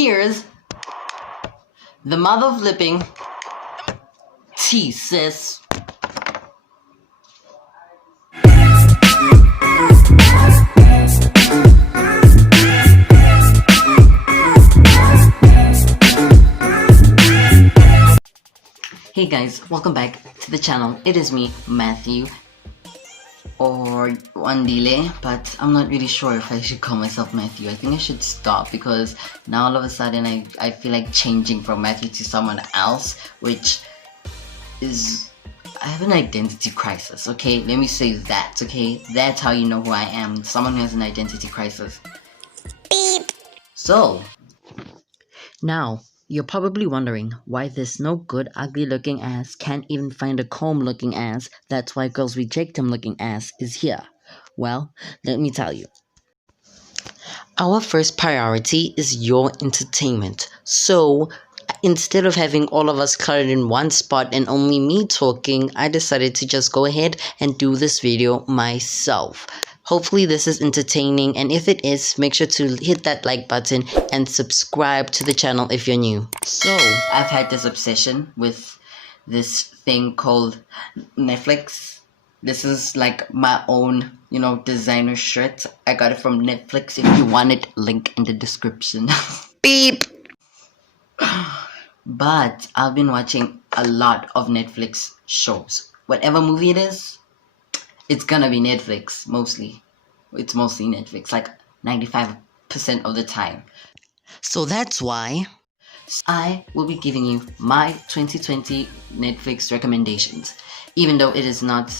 Here's the mother of flipping tea, sis. Hey guys, welcome back to the channel. It is me, Matthew, or Wandile, but I'm not really sure if I should call myself Matthew. I think I should stop because now all of a sudden I feel like changing from Matthew to someone else, which is, I have an identity crisis, okay? Let me say that, okay? That's how you know who I am, someone who has an identity crisis. Beep! So, now, you're probably wondering why this no good ugly looking ass can't even find a comb looking ass, that's why girls reject him looking ass, is here. Well, let me tell you. Our first priority is your entertainment. So, instead of having all of us cluttered in one spot and only me talking, I decided to just go ahead and do this video myself. Hopefully this is entertaining, and if it is, make sure to hit that like button and subscribe to the channel if you're new. So, I've had this obsession with this thing called Netflix. This is like my own, designer shirt. I got it from Netflix. If you want it, link in the description. Beep! But I've been watching a lot of Netflix shows. Whatever movie it is, it's gonna be Netflix, mostly. It's mostly Netflix, like 95% of the time. So that's why I will be giving you my 2020 Netflix recommendations. Even though it is not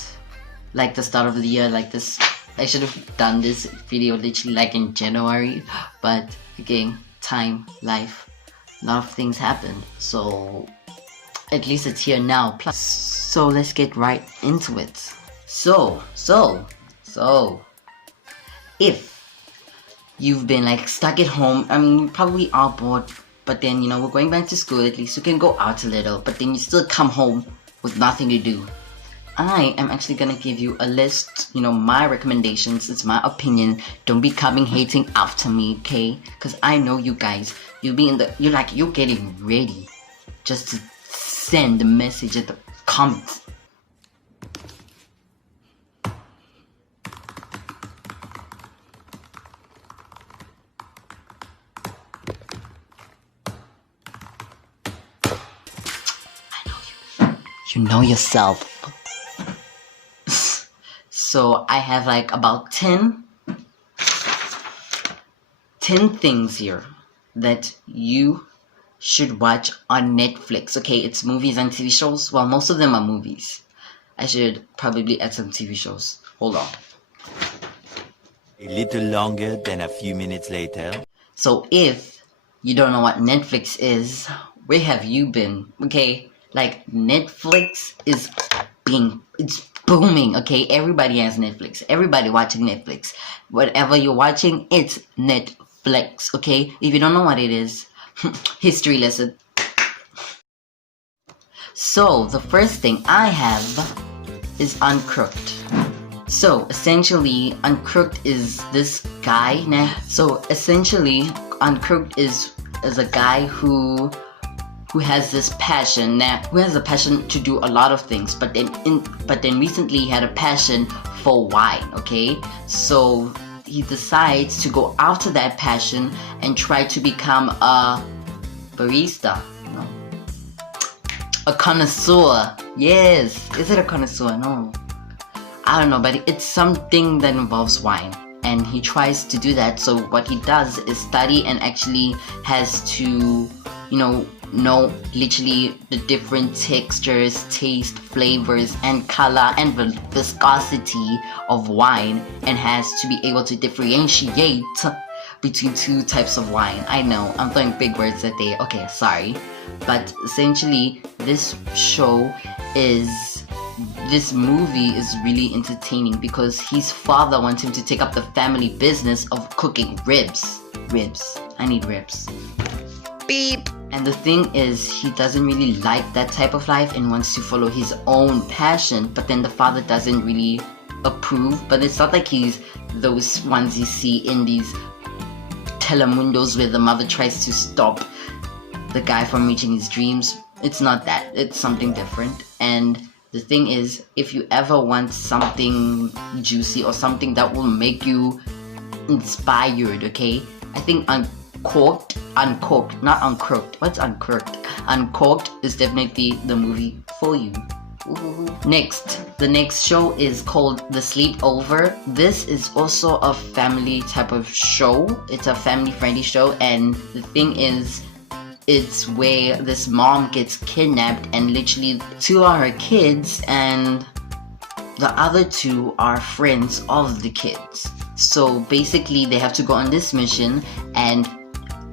like the start of the year like this. I should have done this video literally like in January. But again, time, life, a lot of things happened. So at least it's here now. Plus, so let's get right into it. So, if you've been like stuck at home, I mean, you probably are bored, but then, we're going back to school, at least you can go out a little, but then you still come home with nothing to do. I am actually gonna give you a list, my recommendations, it's my opinion, don't be coming hating after me, okay? Because I know you guys, you're getting ready just to send the message at the comments. You know yourself. So I have like about 10 things here that you should watch on Netflix. Okay, it's movies and TV shows. Well, most of them are movies. I should probably add some TV shows. Hold on. A little longer than a few minutes later. So if you don't know what Netflix is, where have you been? Okay, like Netflix is it's booming, okay? Everybody has Netflix. Everybody watching Netflix. Whatever you're watching, it's Netflix, okay? If you don't know what it is, history lesson. So, the first thing I have is Uncooked. So, essentially, Uncooked is this guy. So, essentially, Uncooked is a guy who has this passion, who has a passion to do a lot of things, but then recently he had a passion for wine, okay? So he decides to go after that passion and try to become a barista, a connoisseur. Yes, is it a connoisseur? No, I don't know, but it's something that involves wine, and he tries to do that. So what he does is study and actually has to, know literally the different textures, taste, flavors, and color and viscosity of wine, and has to be able to differentiate between two types of wine. I know, I'm throwing big words at there. Okay, sorry. But essentially, this movie is really entertaining because his father wants him to take up the family business of cooking ribs. I need ribs. Beep! And the thing is, he doesn't really like that type of life and wants to follow his own passion, but then the father doesn't really approve. But it's not like he's those ones you see in these telemundos where the mother tries to stop the guy from reaching his dreams. It's not that. It's something different. And the thing is, if you ever want something juicy or something that will make you inspired, okay? I think Uncorked, not Uncroaked. What's Uncorked? Uncorked is definitely the movie for you. Next, the next show is called The Sleepover. This is also a family type of show. It's a family-friendly show, and the thing is, it's where this mom gets kidnapped, and literally 2 are her kids, and the other 2 are friends of the kids. So basically, they have to go on this mission and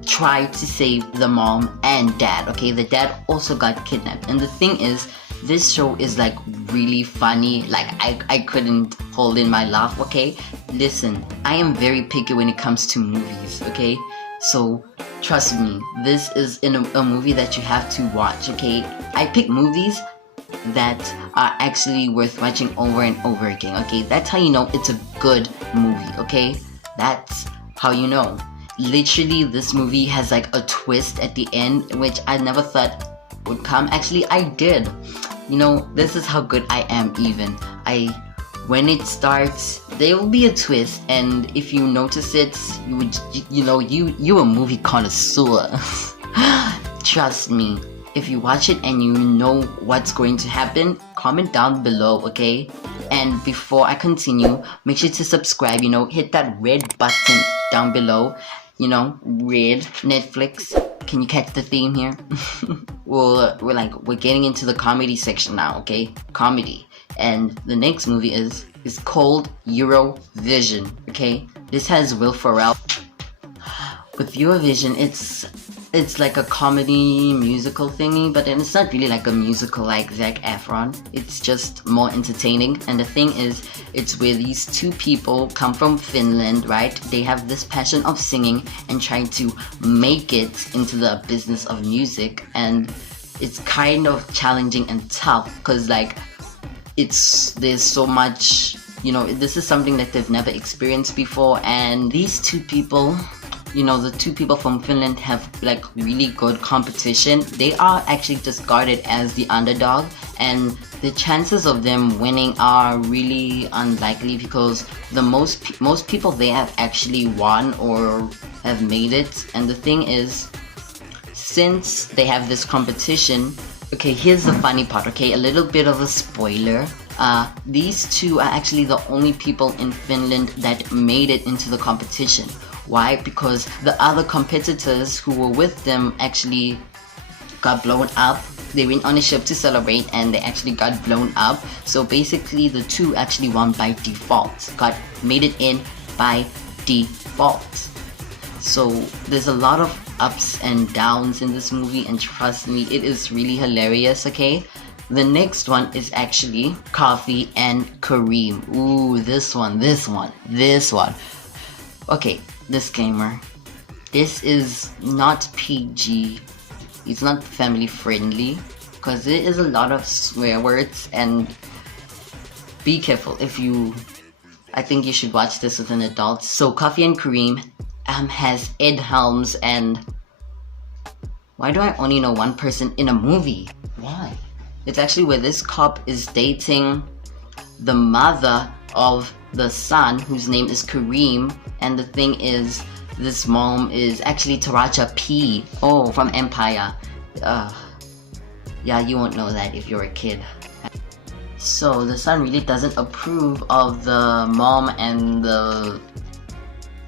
try to save the mom and dad. Okay, the dad also got kidnapped, and the thing is, this show is like really funny. Like I couldn't hold in my laugh. Okay, listen, I am very picky when it comes to movies. Okay, so trust me, this is a movie that you have to watch. Okay, I pick movies that are actually worth watching over and over again. Okay, that's how you know it's a good movie. Okay, that's how you know. Literally, this movie has like a twist at the end, which I never thought would come. Actually, I did. You know, this is how good I am. Even when it starts, there will be a twist, and if you notice it, you would, you're a movie connoisseur. Trust me. If you watch it and you know what's going to happen, comment down below, okay? And before I continue, make sure to subscribe, hit that red button down below, red Netflix. Can you catch the theme here? We're getting into the comedy section now, okay? Comedy. And the next movie is called Eurovision, okay? This has Will Ferrell. With Eurovision, it's like a comedy musical thingy, but then it's not really like a musical like Zac Efron. It's just more entertaining. And the thing is, it's where these 2 people come from Finland, right? They have this passion of singing and trying to make it into the business of music, and it's kind of challenging and tough because there's so much, this is something that they've never experienced before, and these 2 people, the 2 people from Finland have like really good competition. They are actually discarded as the underdog, and the chances of them winning are really unlikely because the most people they have actually won or have made it. And the thing is, since they have this competition, okay, here's the funny part, okay, a little bit of a spoiler. These 2 are actually the only people in Finland that made it into the competition. Why? Because the other competitors who were with them actually got blown up. They went on a ship to celebrate and they actually got blown up. So basically the 2 actually won by default. Made it in by default. So there's a lot of ups and downs in this movie, and trust me, it is really hilarious, okay? The next one is actually Coffee and Kareem. Ooh, this one. Okay, disclaimer. This is not PG. It's not family friendly because there is a lot of swear words, and be careful I think you should watch this with an adult. So Coffee and Kareem has Ed Helms, and why do I only know one person in a movie? Why? It's actually where this cop is dating the mother of the son, whose name is Kareem, and the thing is, this mom is actually Taracha P. Oh, from Empire. Yeah, you won't know that if you're a kid. So the son really doesn't approve of the mom and the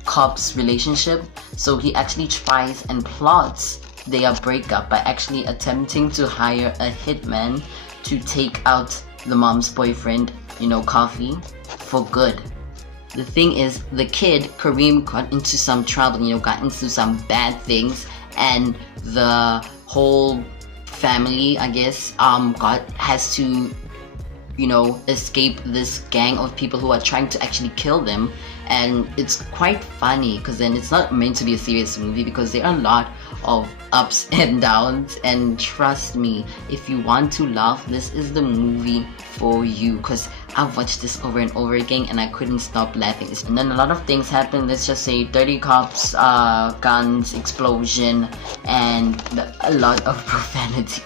cop's relationship, so he actually tries and plots their breakup by actually attempting to hire a hitman to take out the mom's boyfriend, Coffee, for good. The thing is, the kid, Kareem, got into some trouble, got into some bad things, and the whole family, I guess, has to escape this gang of people who are trying to actually kill them. And it's quite funny because then it's not meant to be a serious movie because there are a lot of ups and downs, and trust me, if you want to laugh, this is the movie for you, because I've watched this over and over again and I couldn't stop laughing. And then a lot of things happen. Let's just say 30 cops, guns, explosion, and a lot of profanity.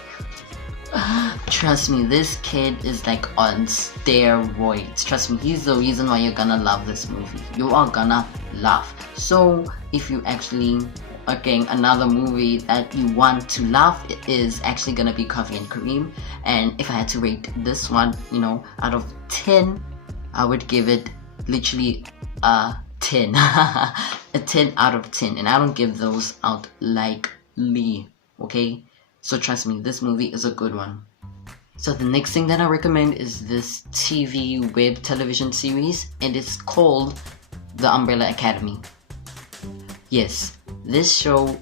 Trust me, this kid is like on steroids. Trust me, he's the reason why you're gonna love this movie. You are gonna laugh. So if you actually, again, another movie that you want to laugh is actually gonna be Coffee and Kareem. And if I had to rate this one, out of 10, I would give it literally a 10. A 10 out of 10. And I don't give those out lightly, okay? So trust me, this movie is a good one. So the next thing that I recommend is this TV web television series, and it's called The Umbrella Academy. Yes, this show,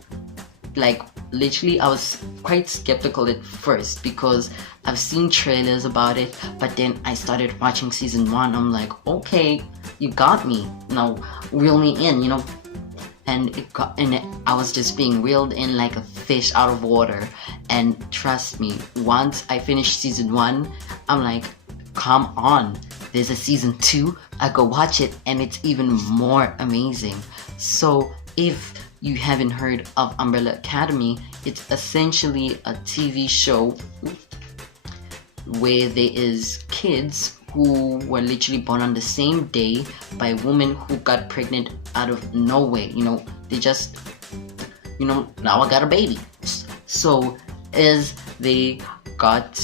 literally I was quite skeptical at first because I've seen trailers about it, but then I started watching season 1. I'm like, okay, you got me. Now reel me in, and I was just being reeled in like a fish out of water. And trust me, once I finished season 1, I'm like, come on, there's a season 2. I go watch it, and it's even more amazing. So if you haven't heard of Umbrella Academy, it's essentially a TV show where there is kids who were literally born on the same day by women who got pregnant out of nowhere. They just, now I got a baby. So as they got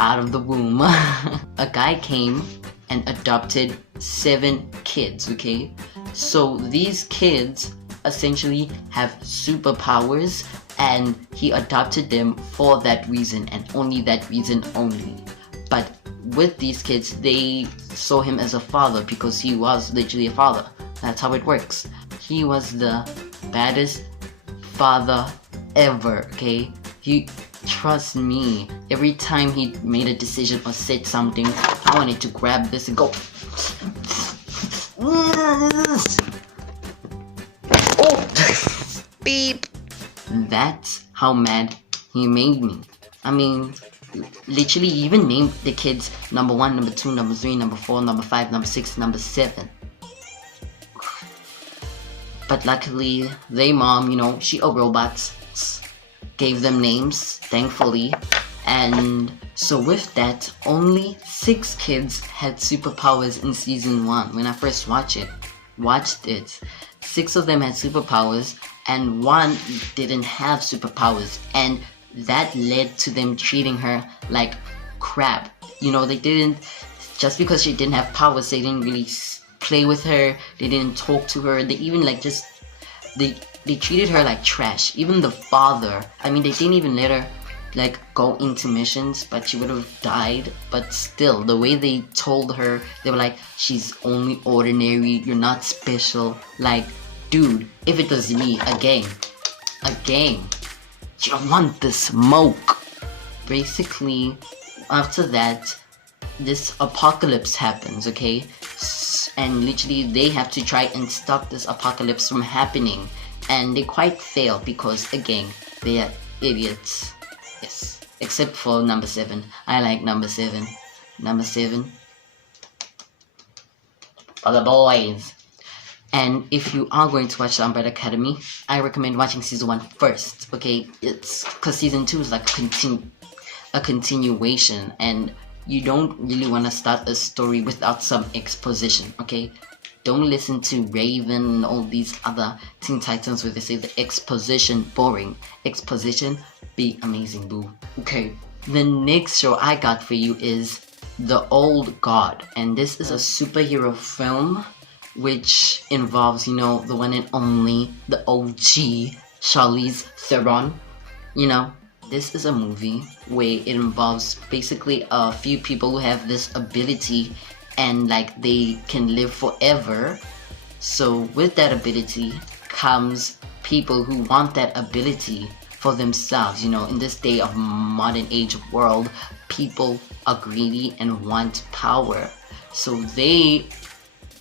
out of the womb, a guy came and adopted 7 kids, okay? So these kids essentially have superpowers, and he adopted them for that reason and only that reason only. But with these kids, they saw him as a father because he was literally a father. That's how it works. He was the baddest father ever, okay? Trust me, every time he made a decision or said something, I wanted to grab this and go. Oh, beep. That's how mad he made me. I mean, literally, he even named the kids number 1, number 2, number 3, number 4, number 5, number 6, number 7. But luckily, their mom, she a robot, gave them names, thankfully. And so with that, only 6 kids had superpowers in season 1. When I first watched it, 6 of them had superpowers and 1 didn't have superpowers, and that led to them treating her like crap. They didn't, just because she didn't have powers, they didn't really play with her, they didn't talk to her, they even they treated her like trash. Even the father, they didn't even let her go into missions, but she would have died. But still, the way they told her, they were like, she's only ordinary, you're not special. Dude, if it was me, again, you don't want the smoke. Basically, after that, this apocalypse happens, okay? And literally, they have to try and stop this apocalypse from happening. And they quite fail because, again, they are idiots. Yes, except for number 7. I like number 7. Number 7 for the boys. And if you are going to watch the Umbrella Academy, I recommend watching season 1 first, okay? It's because season 2 is like a continuation, and you don't really want to start a story without some exposition, okay? Don't listen to Raven and all these other Teen Titans where they say the exposition boring. Exposition be amazing, boo. Okay, the next show I got for you is The Old God, and this is a superhero film which involves, the one and only, the OG, Charlize Theron. This is a movie where it involves basically a few people who have this ability and they can live forever. So with that ability comes people who want that ability for themselves. In this day of modern age world, people are greedy and want power, so they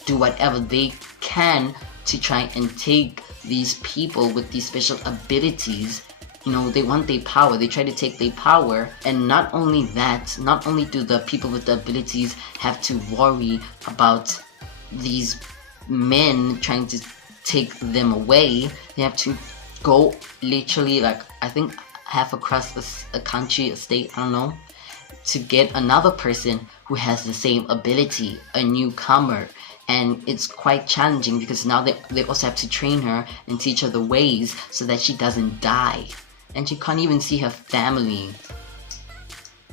do whatever they can to try and take these people with these special abilities. They want their power, they try to take their power. And not only that, not only do the people with the abilities have to worry about these men trying to take them away, they have to go literally, like, I think half across a country, a state, I don't know, to get another person who has the same ability, a newcomer. And it's quite challenging because now they also have to train her and teach her the ways so that she doesn't die. And she can't even see her family.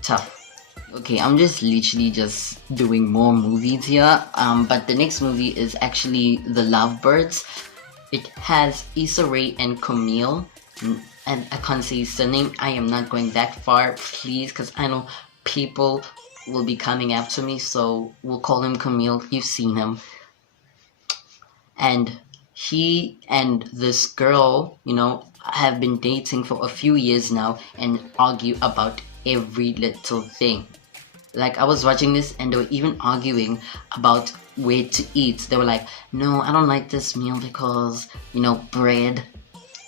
Tough. Okay, I'm just literally just doing more movies here. But the next movie is actually The Lovebirds. It has Issa Rae and Camille. And I can't say his surname. I am not going that far, please, because I know people will be coming after me, so we'll call him Camille. You've seen him. And he and this girl, have been dating for a few years now and argue about every little thing. Like, I was watching this and they were even arguing about where to eat. They were like, no, I don't like this meal because, bread.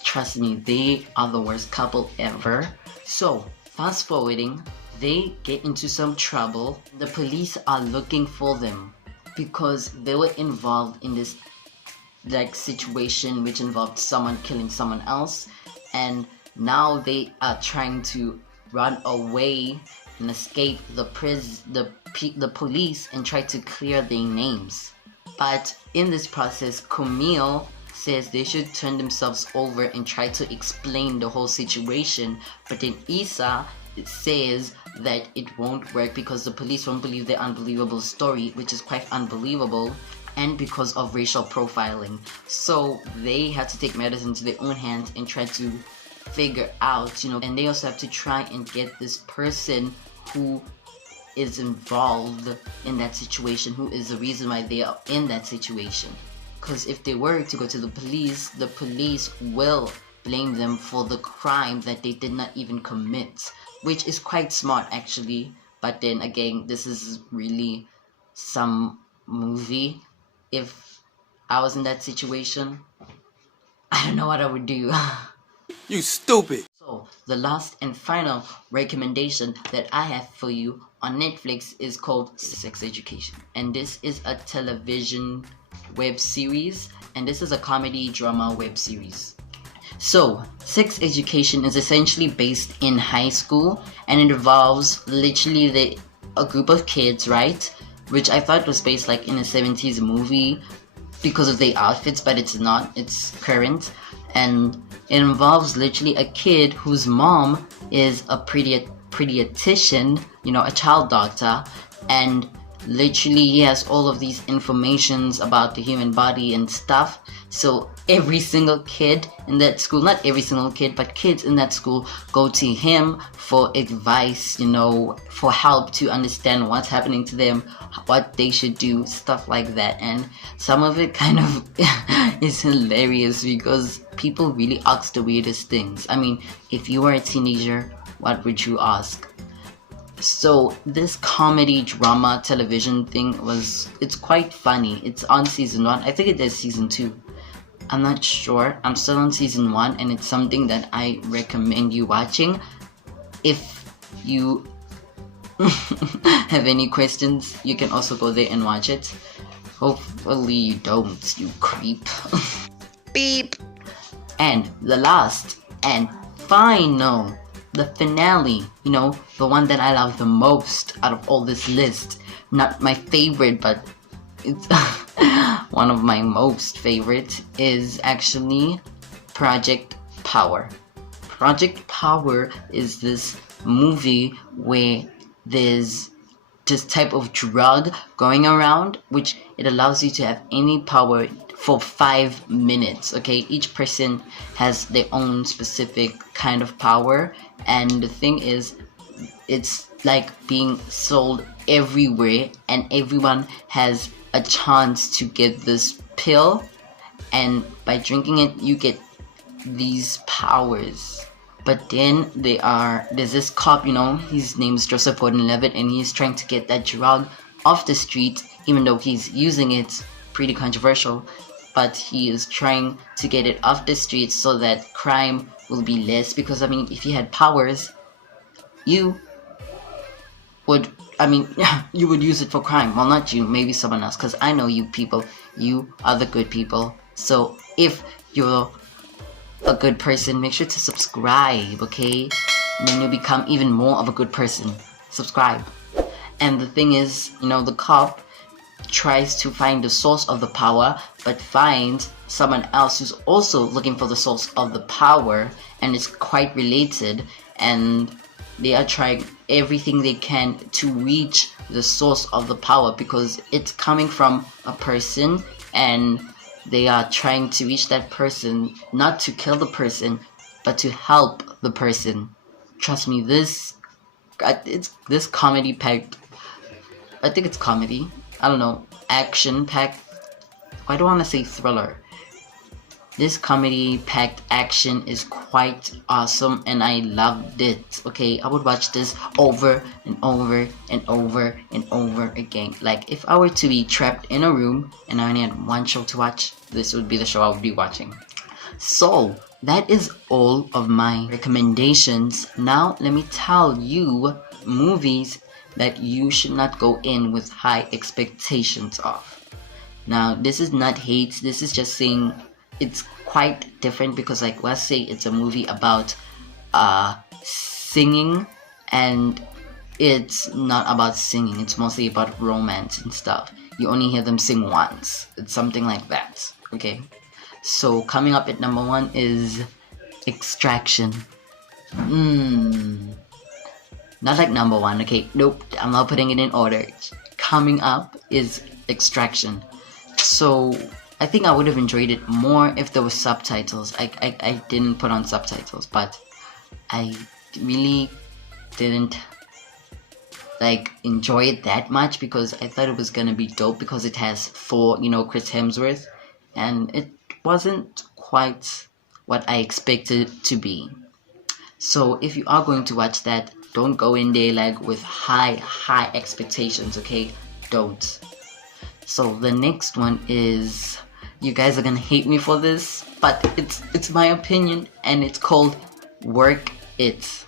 Trust me, they are the worst couple ever. So, fast forwarding, they get into some trouble. The police are looking for them because they were involved in this situation which involved someone killing someone else, and now they are trying to run away and escape the police and try to clear their names. But in this process, Camille says they should turn themselves over and try to explain the whole situation, but then Issa says that it won't work because the police won't believe their unbelievable story, which is quite unbelievable, and because of racial profiling. So they had to take matters into their own hands and try to figure out, and they also have to try and get this person who is involved in that situation, who is the reason why they are in that situation. Because if they were to go to the police will blame them for the crime that they did not even commit, which is quite smart actually. But then again, this is really some movie. If I was in that situation, I don't know what I would do. You stupid! So, the last and final recommendation that I have for you on Netflix is called Sex Education. And this is a television web series, and this is a comedy drama web series. So, Sex Education is essentially based in high school, and it involves literally a group of kids, right? Which I thought was based like in a 70s movie because of the outfits, but it's not, it's current. And it involves literally a kid whose mom is a pediatrician, a child doctor, and literally he has all of these informations about the human body and stuff. So every single kid in that school, not every single kid, but kids in that school go to him for advice, for help to understand what's happening to them, what they should do, stuff like that. And some of it kind of is hilarious because people really ask the weirdest things. I mean, if you were a teenager, what would you ask? So this comedy drama television thing it's quite funny. It's on season 1. I think it is season 2. I'm not sure. I'm still on season 1, and it's something that I recommend you watching. If you have any questions, you can also go there and watch it. Hopefully you don't, you creep. Beep! And the last and final, the finale, the one that I love the most out of all this list. Not my favorite, but it's one of my most favorite, is actually Project Power. Project Power is this movie where there's this type of drug going around, which it allows you to have any power for 5 minutes. Okay, each person has their own specific kind of power, and the thing is, it's like being sold everywhere, and everyone has a chance to get this pill, and by drinking it you get these powers. But then there's this cop, his name is Joseph Gordon-Levitt, and he's trying to get that drug off the street, even though he's using it, pretty controversial, but he is trying to get it off the streets so that crime will be less. Because if you had powers, you would, you would use it for crime. Well, not you, maybe someone else, because I know you people, you are the good people. So if you're a good person, make sure to subscribe, okay? And then you'll become even more of a good person. Subscribe. And the thing is, the cop tries to find the source of the power, but finds someone else who's also looking for the source of the power, and it's quite related, and they are trying everything they can to reach the source of the power, because it's coming from a person, and they are trying to reach that person, not to kill the person, but to help the person. Trust me, this comedy packed, I think it's comedy, I don't know, action packed, I don't want to say thriller. This comedy packed action is quite awesome, and I loved it. Okay, I would watch this over and over and over and over again. Like, if I were to be trapped in a room and I only had one show to watch, this would be the show I would be watching. So that is all of my recommendations. Now let me tell you movies that you should not go in with high expectations of. Now, this is not hate, this is just saying it's quite different, because like, let's say it's a movie about singing, and it's not about singing, it's mostly about romance and stuff. You only hear them sing once. It's something like that. Okay, so coming up at number 1 is Extraction. Not like number 1, okay, nope, I'm not putting it in order. Coming up is Extraction. So I think I would have enjoyed it more if there were subtitles. I didn't put on subtitles, but I really didn't enjoy it that much, because I thought it was gonna be dope, because it has Thor, Chris Hemsworth, and it wasn't quite what I expected it to be. So if you are going to watch that, don't go in there with high expectations, okay? Don't. So the next one is, you guys are gonna hate me for this, but it's my opinion, and it's called Work It.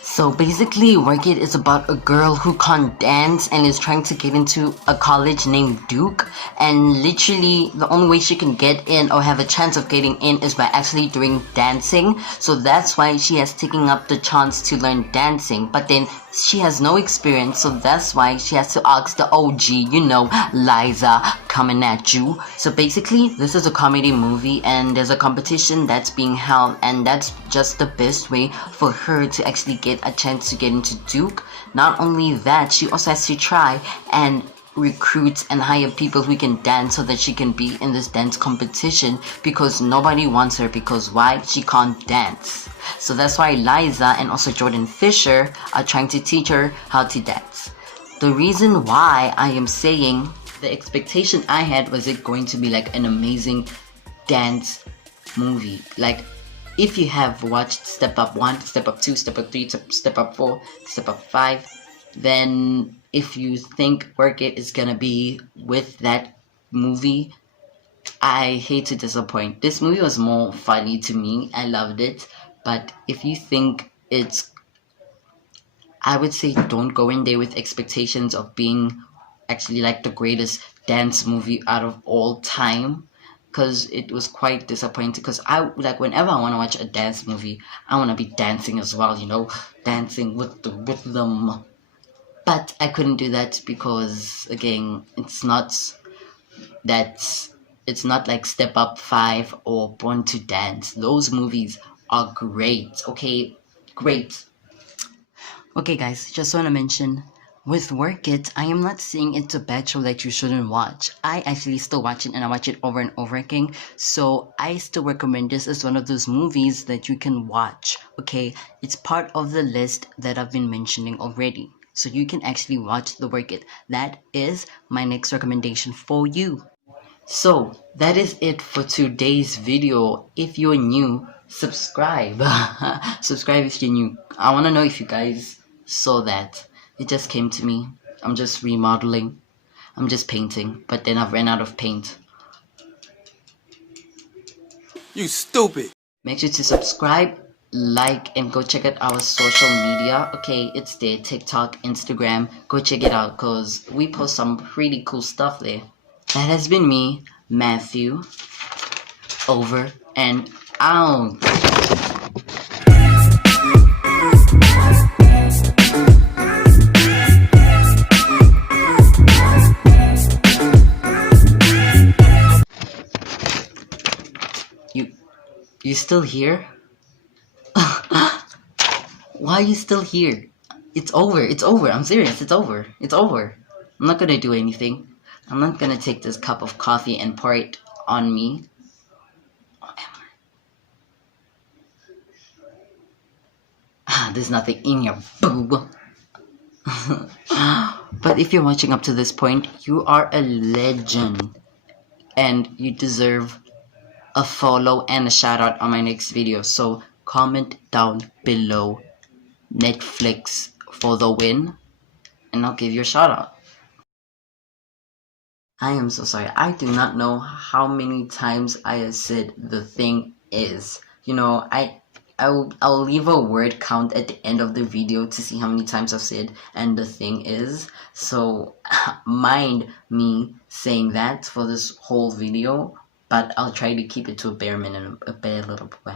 So basically, Work It is about a girl who can't dance and is trying to get into a college named Duke, and literally the only way she can get in or have a chance of getting in is by actually doing dancing. So that's why she has taken up the chance to learn dancing, but then she has no experience, so that's why she has to ask the OG, Liza, coming at you. So basically, this is a comedy movie, and there's a competition that's being held, and that's just the best way for her to actually get a chance to get into Duke. Not only that, she also has to try and recruit and hire people who can dance so that she can be in this dance competition, because nobody wants her, because why? She can't dance. So that's why Liza and also Jordan Fisher are trying to teach her how to dance. The reason why I am saying the expectation I had was it going to be an amazing dance movie. If you have watched Step Up 1, Step Up 2, Step Up 3, Step Up 4, Step Up 5, then if you think Work It is gonna be with that movie, I hate to disappoint. This movie was more funny to me. I loved it. But if you think I would say don't go in there with expectations of being actually the greatest dance movie out of all time, because it was quite disappointing. Because I whenever I want to watch a dance movie, I want to be dancing as well, dancing with the rhythm. But I couldn't do that because, again, it's not like Step Up 5 or Born to Dance. Those movies are great, okay? Great. Okay, guys, just want to mention, with Work It, I am not saying it's a bad show that you shouldn't watch. I actually still watch it, and I watch it over and over again. So I still recommend this as one of those movies that you can watch, okay? It's part of the list that I've been mentioning already. So you can actually watch the Work It. That is my next recommendation for you. So that is it for today's video. If you're new, subscribe. Subscribe if you're new. I want to know if you guys saw that. It just came to me. I'm just remodeling. I'm just painting, but then I've ran out of paint. You stupid. Make sure to subscribe, like, and go check out our social media. Okay, it's there, TikTok, Instagram. Go check it out because we post some pretty cool stuff there. That has been me, Matthew. Over and out. You still here? Why are you still here? It's over. It's over. I'm serious. It's over. It's over. I'm not gonna do anything. I'm not gonna take this cup of coffee and pour it on me. There's nothing in your boob. But if you're watching up to this point, you are a legend. And you deserve a follow and a shout out on my next video. So comment down below Netflix for the win and I'll give you a shout out. I am so sorry. I do not know how many times I have said the thing is. You know, I'll leave a word count at the end of the video to see how many times I've said and the thing is. So mind me saying that for this whole video, but I'll try to keep it to a bare minimum, a bare little bit.